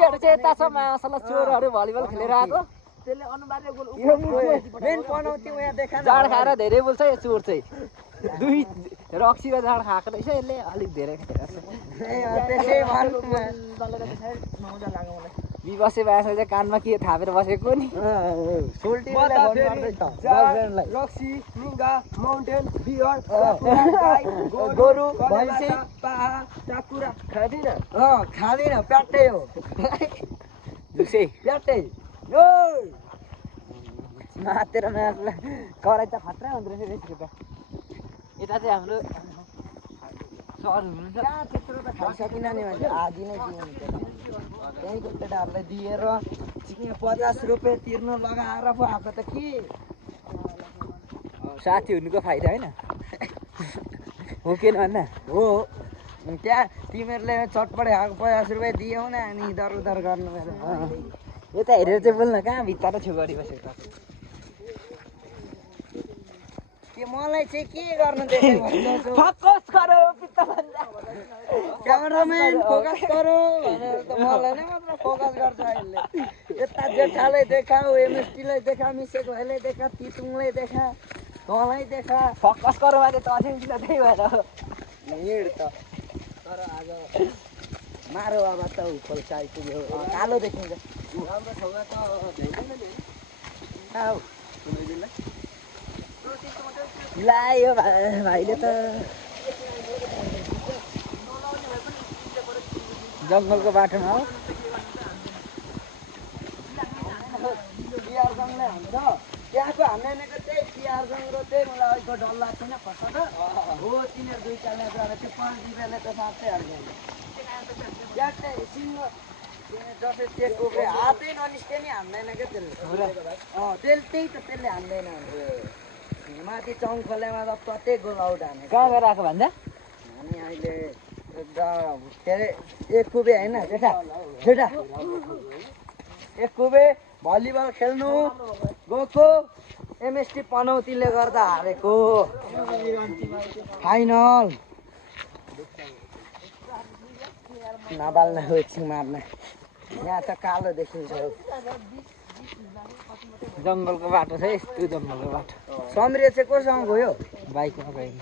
केटीहरू चाहिँ यता छ मासला चोरहरू भलिबल खेलेर आएको त्यसले अनिवार्य गोल मेन पनौती उहाँ देखा जाड खाएर धेरै बोल्छ यो चोर चाहिँ दुई रक्सीको जाड खाएको रहेछ यसले अलिक धेरै त्यसै भन्नु मजा लाग्यो मलाई बिबसे बासे चाहिँ कानमा के थापेर बसेको नि रक्सी मिङ्गा माउन्टेन बियर गोरु भैँसी पहाड टाकुरा खाँदिन प्याट्टै हो झुसे प्याट्टै मातेर मासला कराई त खतरा हुँदो रहेछ यसको त यता चाहिँ हाम्रो सर हुनुहुन्छ कहाँ त्यत्रो त खाइसकिन नि मान्छे आधी नै दियो त्यहीँको केटाहरूलाई दिएर 50 रुपियाँ तिर्नु लगाएर पो आएको त के साथी हुनुको फाइदा होइन हो कि भन्दा हो त्यहाँ तिमीहरूले चटपट खाएको 50 रुपियाँ दियौ न अनि इधर उधर गर्नु मेरो यता हेरेर चाहिँ बोल्न कहाँ भित्र छेउ गरिबसेको त मलाई चाहिँ के गर्नु दिएको फोकस गरो क्यामेराम्यान फोकस गरो भनेर त मलाई नै मात्र फोकस गर्छ अहिले यता जेठालाई देखाऊ एमएसटीलाई देखा मिसेक भाइलाई देखा तितुङलाई देखा तँलाई देखा फोकस गरो भने त अझै किन त्यही भएर हिँड त तर आज मारो अब त खोल्सा आइपुग्यो कालो देखिन्छ राम्रो ठाउँमा त भेट्दैन नि लायो भाइले त जङ्गलको बाटोमा हो तिहारजङले हान्छ त्यहाँको हानेको चाहिँ तिहारजङ र चाहिँ मलाई अहिलेको डर लाग्छ नि फर्स्ट हो तिनीहरू दुई चालमा गएर त्यो 5 रुपियाँले त साँच्चै हाल्छ त्यहाँ चाहिँ सिङ्गो जसै चेकको हातै ननिस्के नि हान्दैन क्या त्यसले त्यही त त्यसले हान्दैन माथि चौखोलेमा त प्रत्येक गोल आउट हाने कहाँ गएर आएको भन्दा हामी अहिले के अरे एक कुबे होइन जेठा एक कुबे भलिबल खेल्नु गएको एमएसटी पनौतीले गर्दा हारेको फाइनल नबाल्न एकछिन मार्न यहाँ त कालो देखिन्छ जङ्गलको बाटो छ यस्तो जङ्गलको बाटो समरे चाहिँ कोसँग गयो बाइकमा गयो